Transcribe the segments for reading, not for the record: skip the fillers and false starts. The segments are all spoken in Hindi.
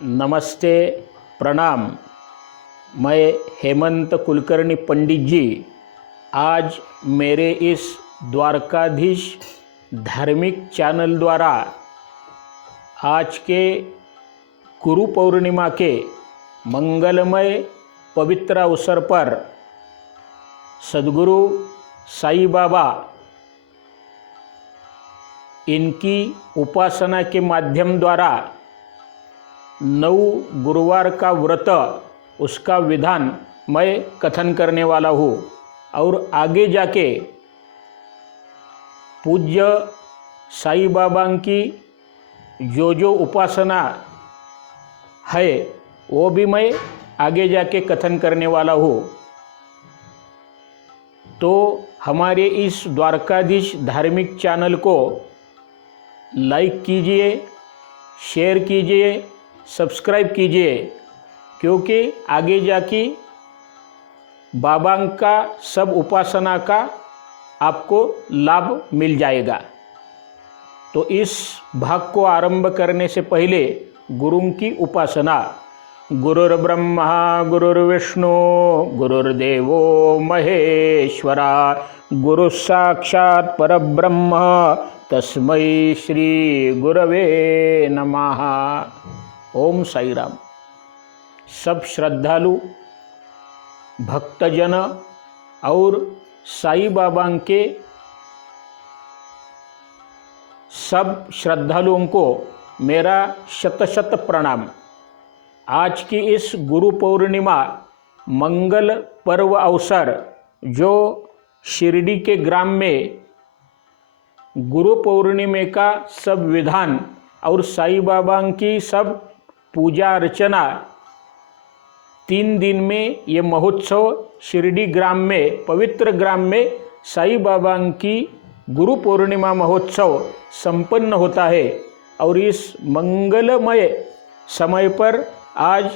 नमस्ते, प्रणाम। मैं हेमंत कुलकर्णी पंडित जी आज मेरे इस द्वारकाधीश धार्मिक चैनल द्वारा आज के गुरु पौर्णिमा के मंगलमय पवित्र अवसर पर सद्गुरु साईं बाबा इनकी उपासना के माध्यम द्वारा 9 गुरुवार का व्रत उसका विधान मैं कथन करने वाला हूँ और आगे जाके पूज्य साईं बाबा की जो उपासना है वो भी मैं आगे जाके कथन करने वाला हूँ। तो हमारे इस द्वारकाधीश धार्मिक चैनल को लाइक कीजिए, शेयर कीजिए, सब्सक्राइब कीजिए, क्योंकि आगे जाके बाबा का सब उपासना का आपको लाभ मिल जाएगा। तो इस भाग को आरंभ करने से पहले गुरु की उपासना। गुरुर्ब्रह्मा गुरुर्विष्णु गुरुर्देवो महेश्वरा गुरु साक्षात् परब्रह्म तस्मै श्री गुरवे नमः। ओम साई राम। सब श्रद्धालु भक्तजन और साईं बाबा के सब श्रद्धालुओं को मेरा शत शत प्रणाम। आज की इस गुरु पौर्णिमा मंगल पर्व अवसर जो शिरडी के ग्राम में गुरु पौर्णिमे का सब विधान और साईं बाबा की सब पूजा अर्चना 3 दिन में ये महोत्सव शिरडी ग्राम में पवित्र ग्राम में साईं बाबा की गुरु पौर्णिमा महोत्सव संपन्न होता है। और इस मंगलमय समय पर आज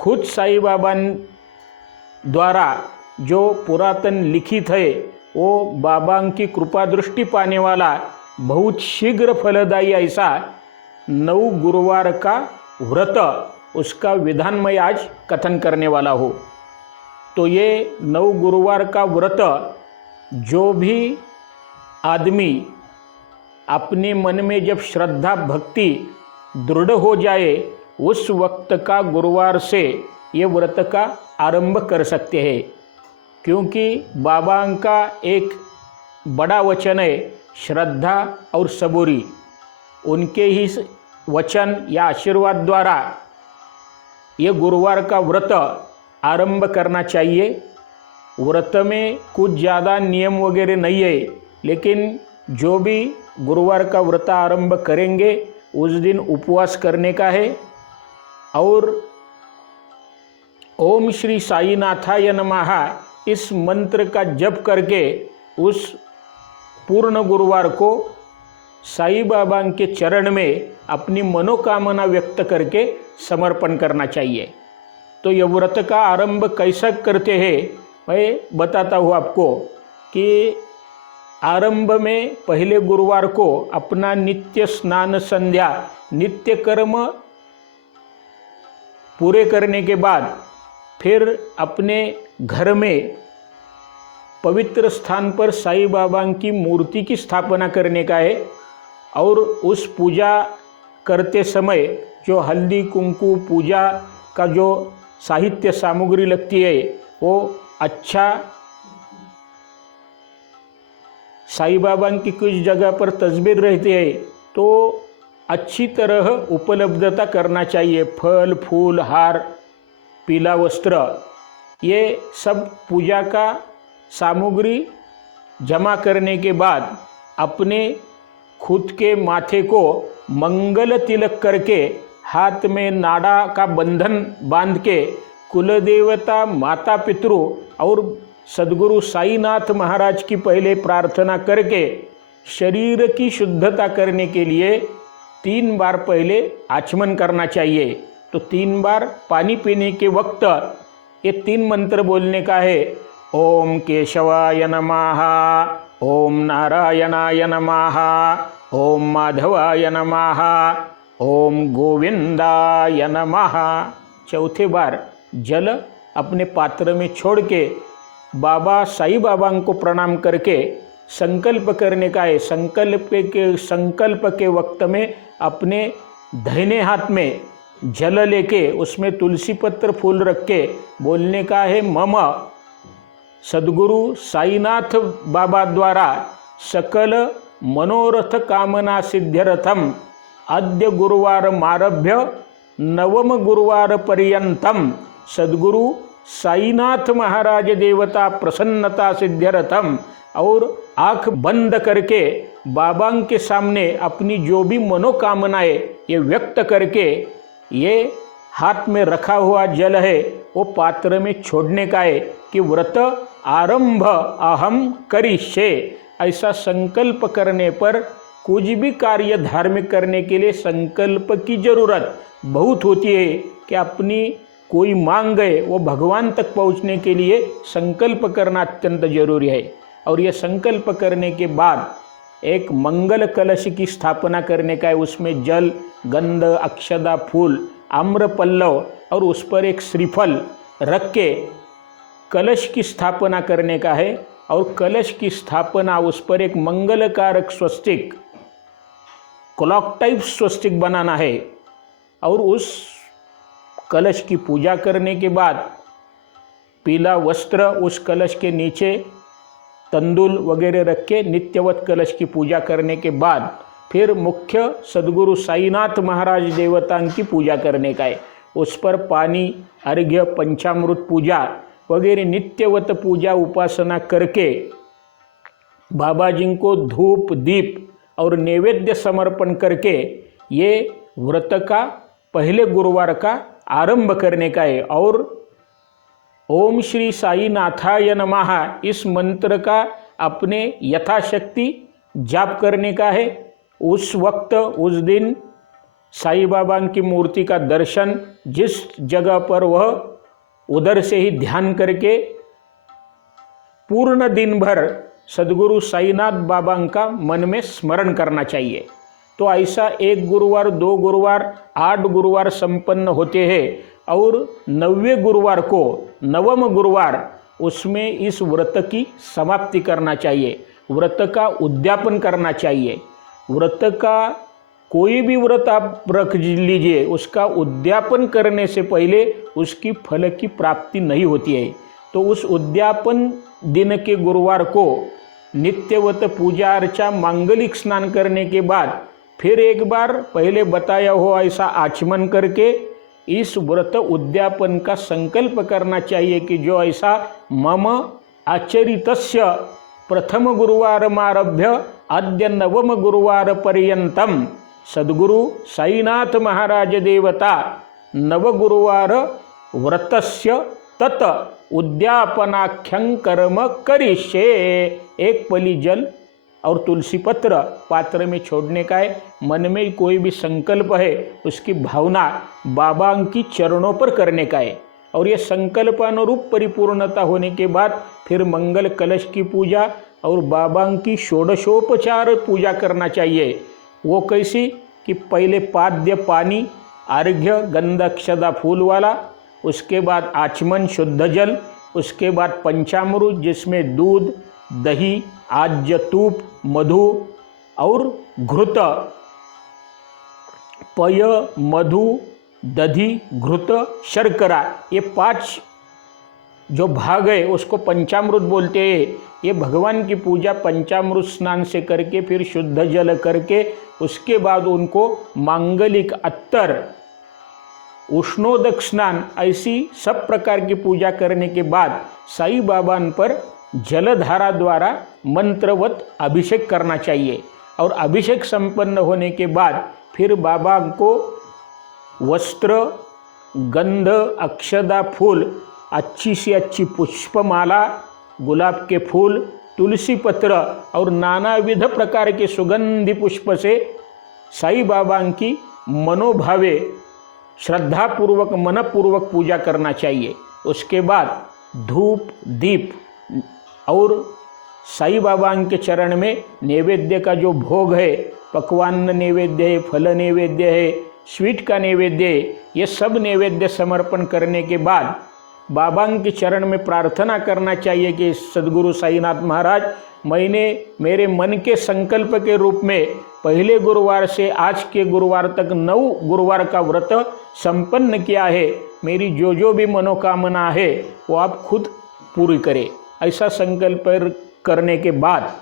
खुद साईं बाबा द्वारा जो पुरातन लिखित है वो बाबा की कृपा दृष्टि पाने वाला बहुत शीघ्र फलदायी ऐसा 9 गुरुवार का व्रत उसका विधान मैं आज कथन करने वाला हूँ। तो ये 9 गुरुवार का व्रत जो भी आदमी अपने मन में जब श्रद्धा भक्ति दृढ़ हो जाए उस वक्त का गुरुवार से ये व्रत का आरंभ कर सकते हैं, क्योंकि बाबा का एक बड़ा वचन है श्रद्धा और सबूरी। उनके ही वचन या आशीर्वाद द्वारा ये गुरुवार का व्रत आरंभ करना चाहिए। व्रत में कुछ ज़्यादा नियम वगैरह नहीं है, लेकिन जो भी गुरुवार का व्रत आरंभ करेंगे उस दिन उपवास करने का है और ओम श्री साईनाथाय नमः इस मंत्र का जप करके उस पूर्ण गुरुवार को साईं बाबा के चरण में अपनी मनोकामना व्यक्त करके समर्पण करना चाहिए। तो यह व्रत का आरंभ कैसा करते हैं मैं बताता हूँ आपको कि आरंभ में पहले गुरुवार को अपना नित्य स्नान संध्या नित्य कर्म पूरे करने के बाद फिर अपने घर में पवित्र स्थान पर साईं बाबा की मूर्ति की स्थापना करने का है और उस पूजा करते समय जो हल्दी कुंकू पूजा का जो साहित्य सामग्री लगती है वो अच्छा साईं बाबा की कुछ जगह पर तस्वीर रहती है तो अच्छी तरह उपलब्धता करना चाहिए। फल फूल हार पीला वस्त्र ये सब पूजा का सामग्री जमा करने के बाद अपने खुद के माथे को मंगल तिलक करके हाथ में नाड़ा का बंधन बांध के कुलदेवता माता पितृ और सद्गुरु साईनाथ महाराज की पहले प्रार्थना करके शरीर की शुद्धता करने के लिए 3 बार पहले आचमन करना चाहिए। तो 3 बार पानी पीने के वक्त ये 3 मंत्र बोलने का है। ओम केशवाय नमः, ओम नारायणाय नमः, ओम माधवाय नमः, ओम गोविंदाय नमः। चौथे बार जल अपने पात्र में छोड़ के बाबा साईं बाबा को प्रणाम करके संकल्प करने का है। संकल्प के वक्त में अपने दाहिने हाथ में जल लेके उसमें तुलसी पत्र फूल रख के बोलने का है, मम सद्गुरु साईनाथ बाबा द्वारा सकल मनोरथ कामना सिद्ध्यर्थम अद्य गुरुवार मारभ्य नवम गुरुवार पर्यंतम सद्गुरु साईनाथ महाराज देवता प्रसन्नता सिद्ध्यर्थम। और आँख बंद करके बाबा के सामने अपनी जो भी मनोकामनाएं ये व्यक्त करके ये हाथ में रखा हुआ जल है वो पात्र में छोड़ने का है कि व्रत आरंभ अहम करिष्ये। ऐसा संकल्प करने पर कुछ भी कार्य धार्मिक करने के लिए संकल्प की जरूरत बहुत होती है कि अपनी कोई मांग है वो भगवान तक पहुंचने के लिए संकल्प करना अत्यंत जरूरी है। और ये संकल्प करने के बाद एक मंगल कलश की स्थापना करने का है। उसमें जल, गंध, अक्षदा, फूल, आम्र पल्लव और उस पर एक श्रीफल रख के कलश की स्थापना करने का है। और कलश की स्थापना उस पर एक मंगलकारक स्वस्तिक, क्लॉक टाइप स्वस्तिक बनाना है। और उस कलश की पूजा करने के बाद पीला वस्त्र उस कलश के नीचे तंदुल वगैरह रख के नित्यवत कलश की पूजा करने के बाद फिर मुख्य सद्गुरु साईनाथ महाराज देवता की पूजा करने का है। उस पर पानी, अर्घ्य, पंचामृत पूजा वगैरह नित्यवत पूजा उपासना करके बाबा जी को धूप, दीप और नैवेद्य समर्पण करके ये व्रत का पहले गुरुवार का आरंभ करने का है। और ओम श्री साईनाथाय नमः इस मंत्र का अपने यथाशक्ति जाप करने का है। उस वक्त उस दिन साईं बाबा की मूर्ति का दर्शन जिस जगह पर वह उधर से ही ध्यान करके पूर्ण दिन भर सद्गुरु साईनाथ बाबा का मन में स्मरण करना चाहिए। तो ऐसा एक गुरुवार, 2 गुरुवार, 8 गुरुवार संपन्न होते हैं। और 9वें गुरुवार को, नवम गुरुवार, उसमें इस व्रत की समाप्ति करना चाहिए, व्रत का उद्यापन करना चाहिए। व्रत का कोई भी व्रत आप रख लीजिए, उसका उद्यापन करने से पहले उसकी फल की प्राप्ति नहीं होती है। तो उस उद्यापन दिन के गुरुवार को नित्यवत पूजा अर्चा, मांगलिक स्नान करने के बाद फिर एक बार पहले बताया हो ऐसा आचमन करके इस व्रत उद्यापन का संकल्प करना चाहिए कि जो ऐसा मम आचरितस्य प्रथम गुरुवारमारभ्य अद्य नवम गुरुवार पर्यंतम सद्गुरु साईनाथ महाराज देवता नवगुरुवार व्रतस्य तत् उद्यापनाख्यं कर्म करिष्ये। एक पली जल और तुलसी पत्र पात्र में छोड़ने का है। मन में कोई भी संकल्प है उसकी भावना बाबा की चरणों पर करने का है। और ये संकल्प अनुरूप परिपूर्णता होने के बाद फिर मंगल कलश की पूजा और बाबा की षोडशोपचार पूजा करना चाहिए। वो कैसी कि पहले पाद्य पानी, अर्घ्य, गंध, अक्षदा, फूल वाला, उसके बाद आचमन शुद्ध जल, उसके बाद पंचामृत जिसमें दूध, दही, आज्य, तूप, मधु और घृत, पय, मधु, दधि, घृत, शर्करा, ये 5 जो भाग है उसको पंचामृत बोलते हैं। ये भगवान की पूजा पंचामृत स्नान से करके फिर शुद्ध जल करके उसके बाद उनको मांगलिक अत्तर, उष्णोदक स्नान, ऐसी सब प्रकार की पूजा करने के बाद साईं बाबा पर जलधारा द्वारा मंत्रवत अभिषेक करना चाहिए। और अभिषेक संपन्न होने के बाद फिर बाबा को वस्त्र, गंध, अक्षदा, फूल, अच्छी से अच्छी पुष्पमाला, गुलाब के फूल, तुलसी पत्र और नानाविध प्रकार के सुगंधि पुष्प से साईं बाबा की मनोभावे श्रद्धापूर्वक, मनपूर्वक पूजा करना चाहिए। उसके बाद धूप, दीप और साईं बाबा के चरण में नैवेद्य का जो भोग है पकवान नैवेद्य है, फल नैवेद्य है, स्वीट का नैवेद्य है। ये सब नैवेद्य समर्पण करने के बाद बाबा के चरण में प्रार्थना करना चाहिए कि सद्गुरु साईनाथ महाराज, मैंने मेरे मन के संकल्प के रूप में पहले गुरुवार से आज के गुरुवार तक 9 गुरुवार का व्रत संपन्न किया है। मेरी जो भी मनोकामना है वो आप खुद पूरी करें। ऐसा संकल्प करने के बाद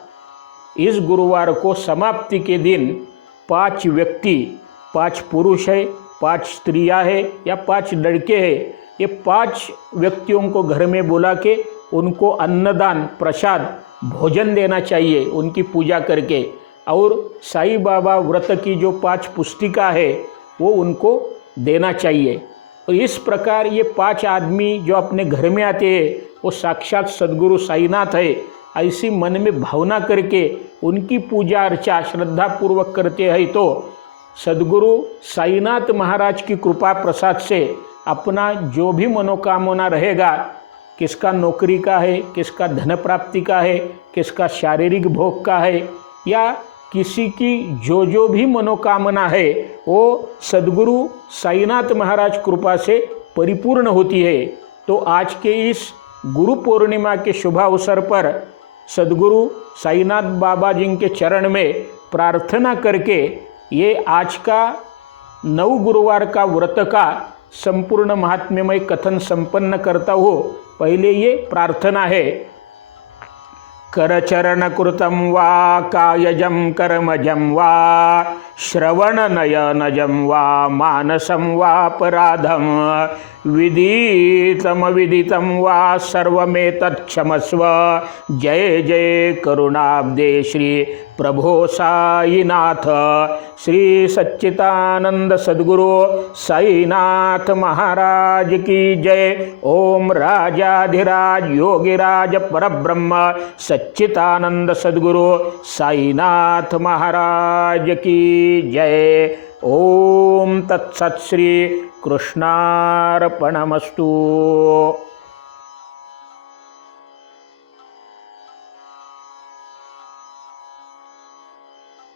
इस गुरुवार को समाप्ति के दिन 5 व्यक्ति, 5 पुरुष है, 5 स्त्रियां है या 5 लड़के हैं, ये 5 व्यक्तियों को घर में बुला के उनको अन्नदान, प्रसाद, भोजन देना चाहिए उनकी पूजा करके। और साईं बाबा व्रत की जो 5 पुस्तिका है वो उनको देना चाहिए। और इस प्रकार ये 5 आदमी जो अपने घर में आते हैं वो साक्षात सद्गुरु साईनाथ है, ऐसी मन में भावना करके उनकी पूजा अर्चा श्रद्धापूर्वक करते हैं तो सद्गुरु साईनाथ महाराज की कृपा प्रसाद से अपना जो भी मनोकामना रहेगा, किसका नौकरी का है, किसका धन प्राप्ति का है, किसका शारीरिक भोग का है, या किसी की जो भी मनोकामना है वो सद्गुरु साईनाथ महाराज कृपा से परिपूर्ण होती है। तो आज के इस गुरु पूर्णिमा के शुभ अवसर पर सद्गुरु साईनाथ बाबा जी के चरण में प्रार्थना करके ये आज का 9 गुरुवार का व्रत का संपूर्ण महात्म्यमय कथन संपन्न करता हूँ। पहले ये प्रार्थना है। करचरण कृतं वा कायजं कर्मजं वा श्रवणनयनजं वा मानसं वापराधं विदितमविदितं वा सर्वमेतत्क्षमस्व। जय जय करुणाब्दे श्री प्रभो साईनाथ। श्री सच्चिदानंद सद्गुरु साईनाथ महाराज की जय। ओम राजाधिराज योगिराज परब्रह्म सच्चिदानंद सद्गुरु साईनाथ महाराज की जय। ओम तत्सत्। श्री कृष्णार्पणमस्तु।